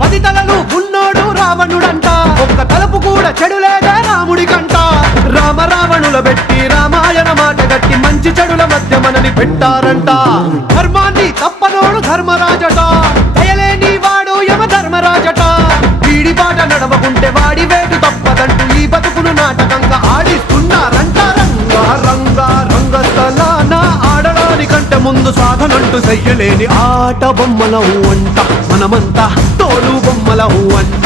10 తలలు ఉన్నోడు రావణుడంట, ఒక్క తలపు కూడా చెడులేదే రాముడి కంట. రామ రావణుల పెట్టి రామాయణ మాట గట్టి మంచి చెడుల మధ్య మనని పెట్టారంట. ధర్మాన్ని తప్పనోడు ధర్మరాజట, దయలేని వాడు యమ ధర్మరాజట. వీడి బాట నడవకుంటే వాడి వేటు తప్పదంటూ ఈ బతుకును నాటకంగా ఆడిస్తున్నారంట. రంగా రంగా రంగస్థలాన ఆడడానికంటే ముందు సాధనంటూ చెయ్యలేని ఆట బొమ్మలవు అంట. మనమంతా తోలు బొమ్మలవు అంట.